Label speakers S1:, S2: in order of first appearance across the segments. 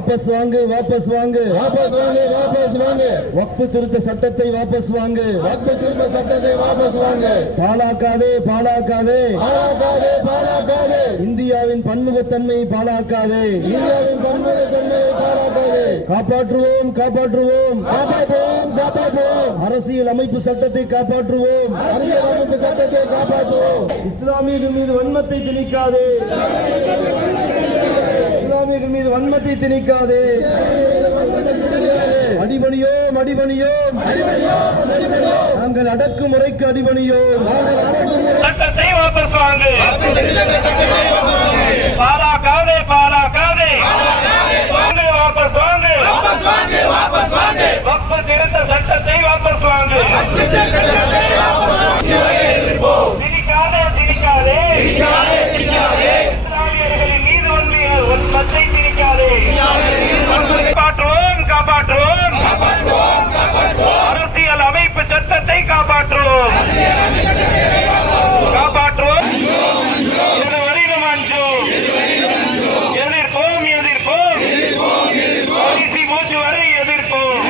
S1: வாபஸ் வாங்கு வாபஸ் வாங்கு.
S2: வாபஸ் வாங்கு வாபஸ் வாங்கு.
S1: வக்பு திருத்த சட்டத்தை வாபஸ் வாங்கு.
S2: வாக்கு திரும்ப சட்டத்தை வாபஸ் வாங்கு.
S1: பாழாக்காதே பாழாக்காதே
S2: பாழாக்காதே பாழாக்காதே
S1: இந்தியாவின் பன்முகத்தன்மையை பாழாக்காதே
S2: இந்தியாவின் பன்முகத்தன்மையை பாழாக்காதே
S1: காப்பாற்றுவோம் காப்பாற்றுவோம்.
S2: காப்பாற்றுவோம் காப்பாற்றுவோம்.
S1: அரசியல் அமைப்பு சட்டத்தை காப்பாற்றுவோம்.
S2: அரசியல் அமைப்பு சட்டத்தை காப்பாற்றுவோம்.
S1: இஸ்லாமியர்கள் மீது வன்மத்தை திணிக்காதே. இஸ்லாமியர்கள் மீது வன்மத்தை திணிக்காதே. அடிபணியோம் அடிபணியோம். நாங்கள் அடக்குமுறைக்கு அடிபணியோம்.
S3: சட்டத்தை வாபஸ் வாங்கு. பாராக்காதே பாராக்காதே. வாங்கு, வாபஸ் வாங்கு. வக்பு திருத்த சட்டத்தை வாபஸ் வாங்கு திணிக்காதே திணிக்காதே இஸ்லாமியர்களின் மீது வன்மை வன்மத்தை திணிக்காதே காப்பாற்றுவோம் காப்பாற்றுவோம் அரசியல் அமைப்பு சட்டத்தை காப்பாற்றுவோம் காப்பாற்றுவோம் இது வரையிலும் அஞ்சு எதிர்ப்போம் எதிர்ப்போம் கடைசி மூச்சு வரை எதிர்ப்போம்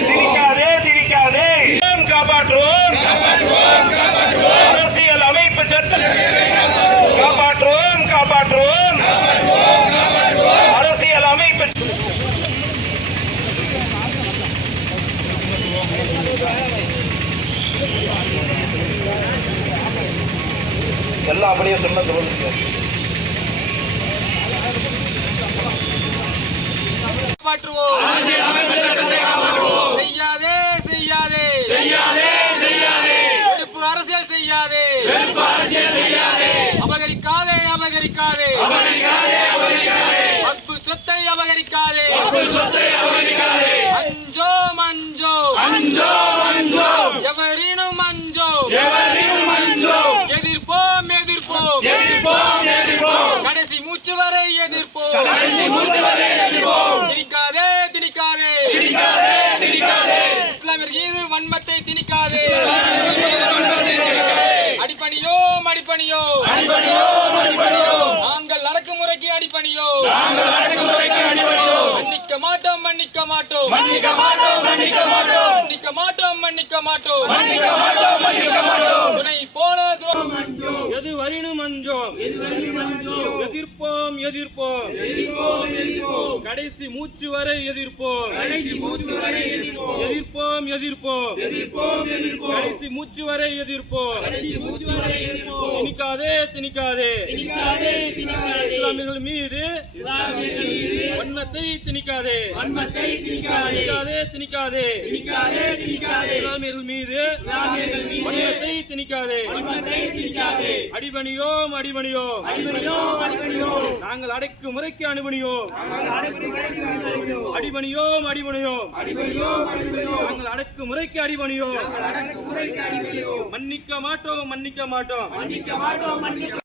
S3: திணிக்காதே திணிக்காதே காப்பாற்றுவோம் அரசியல் அமைப்பு சட்டம் காப்பாற்றுவோம் காப்பாற்றுவோம் அரசியல் அமைப்பு எல்லாம் அப்படியே சொன்ன சொல்லுங்க
S4: காப்பாற்றுவோம் செய்யாதே செய்யாதே செய்யாதே. வெறுப்பு அரசியல் செய்யாதே. அபகரிக்காதே அபகரிக்காதே. வக்பு சொத்தை அபகரிக்காதே. அஞ்சோ மஞ்சோ எவரினும் அஞ்சோ எதிர்ப்போம் எதிர்ப்போம் கடைசி மூச்சு வரை எதிர்ப்போம் திணிக்காதே திணிக்காதே. இஸ்லாமியர் மீது வன்மத்தை திணிக்காதே. அடிப்பணியோம் அடிப்பணியோ நாங்கள் அடக்குமுறைக்கு அடிப்பணியோ மன்னிக்க மாட்டோம் மன்னிக்க மாட்டோம். மன்னிக்க மாட்டோம் மன்னிக்க மாட்டோம். துணை போல துரோகம்
S3: எது வரினும் அஞ்சோம் எதிர்ப்போம் எதிர்ப்போம். கடைசி மூச்சு வரை எதிர்ப்போம். எதிர்ப்போம். எதிர்ப்போம் கடைசி மூச்சு வரை எதிர்ப்போம். திணிக்காதே திணிக்காதே. இஸ்லாமியர்கள் மீது வன்மத்தை திணிக்காதே. திணிக்காதே. திணிக்காதே இஸ்லாமியர்கள் மீது வன்மத்தை திணிக்காதே அடிபணியோம் அடிபணியோம். நாங்கள் அடைக்கும் முறைக்கு அனுபணியோம். அடிபணியோம் அடிபணியோம். நாங்கள் அடக்கு முறைக்கு அடிபணியோம். மன்னிக்க மாட்டோம் மன்னிக்க மாட்டோம்.